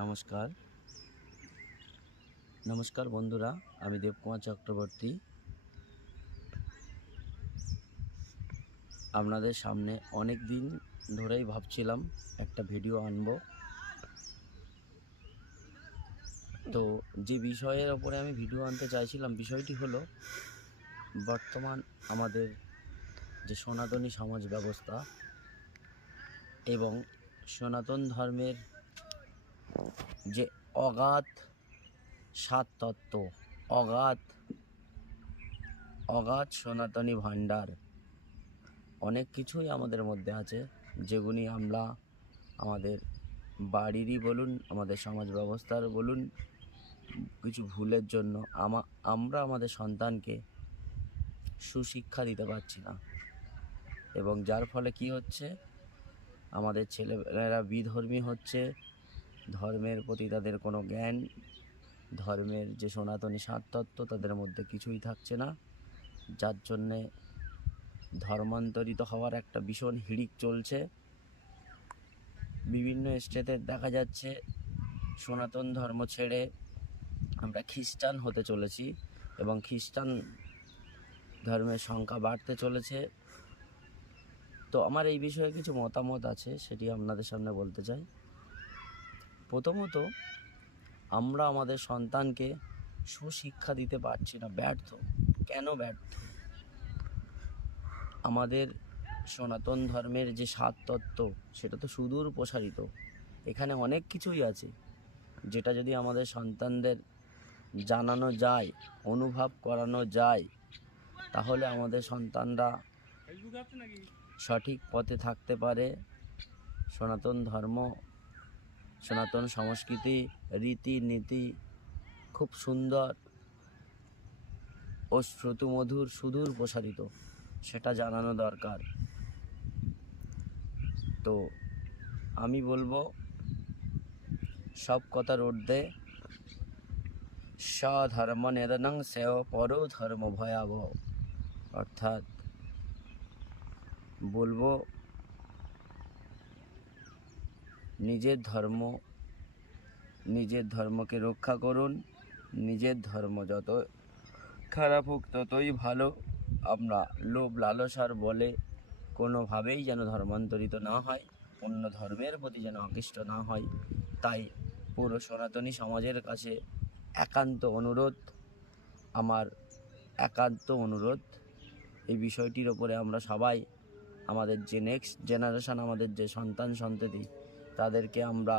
নমস্কার নমস্কার বন্ধুরা, আমি দেবকুমার চক্রবর্তী আপনাদের সামনে অনেক দিন ধরেই ভাবছিলাম একটা ভিডিও আনবো। তো যে বিষয়ের ওপরে আমি ভিডিও আনতে চাইছিলাম, বিষয়টি হলো বর্তমান আমাদের যে সনাতনী সমাজ ব্যবস্থা এবং সনাতন ধর্মের যে অগাধ সাত তত্ত্ব, অগাধ সনাতনী ভাণ্ডার, অনেক কিছুই আমাদের মধ্যে আছে, যেগুলি আমরা আমাদের বাড়িরই বলুন, আমাদের সমাজ ব্যবস্থার বলুন, কিছু ভুলের জন্য আমরা আমাদের সন্তানকে সুশিক্ষা দিতে পারছি না। এবং যার ফলে কি হচ্ছে, আমাদের ছেলেমেয়েরা বিধর্মী হচ্ছে, ধর্মের প্রতি তাদের কোনো জ্ঞান, ধর্মের যে সনাতনী সারতত্ত্ব তাদের মধ্যে কিছুই থাকছে না, যার জন্যে ধর্মান্তরিত হওয়ার একটা ভীষণ হিড়িক চলছে। বিভিন্ন স্টেটে দেখা যাচ্ছে সনাতন ধর্ম ছেড়ে আমরা খ্রিস্টান হতে চলেছি এবং খ্রিস্টান ধর্মের সংখ্যা বাড়তে চলেছে। তো আমার এই বিষয়ে কিছু মতামত আছে, সেটি আপনাদের সামনে বলতে চাই। প্রথমত, আমরা আমাদের সন্তানকে সুশিক্ষা দিতে পারছি না। কেন ব্যর্থ? আমাদের সনাতন ধর্মের যে সাত তত্ত্ব, সেটা তো সুদূর প্রসারিত। এখানে অনেক কিছুই আছে, যেটা যদি আমাদের সন্তানদের জানানো যায়, অনুভব করানো যায়, তাহলে আমাদের সন্তানরা সঠিক পথে থাকতে পারে। সনাতন ধর্ম, সনাতন সংস্কৃতি, রীতিনীতি খুব সুন্দর ও শ্রুতিমধুর, সুদূর প্রসারিত, সেটা জানানো দরকার। তো আমি বলবো, সব কথার ঊর্ধ্বে স্বধর্ম নিধনং শ্রেয় পরো ধর্ম ভয়াবহ। অর্থাৎ বলবো, নিজের ধর্মকে রক্ষা করুন। নিজের ধর্ম যত খারাপ হোক ততই ভালো। আমরা লোভ লালসার বলে কোনোভাবেই যেন ধর্মান্তরিত না হয়, অন্য ধর্মের প্রতি যেন আকৃষ্ট না হয়। তাই পুরো সনাতনী সমাজের কাছে আমার একান্ত অনুরোধ, এই বিষয়টির ওপরে আমরা সবাই, আমাদের যে নেক্সট জেনারেশন, আমাদের যে সন্তান সন্ততি, তাদেরকে আমরা